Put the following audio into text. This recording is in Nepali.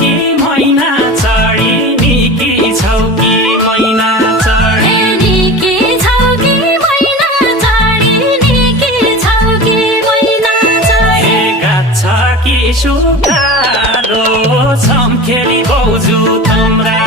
कि मैना चढी निकी छौ कि मैना चढी निकी छौ कि मैना चढी निकी छौ कि मैना चढी गाछ कि सुकालो छम खेली बौजू तम्रा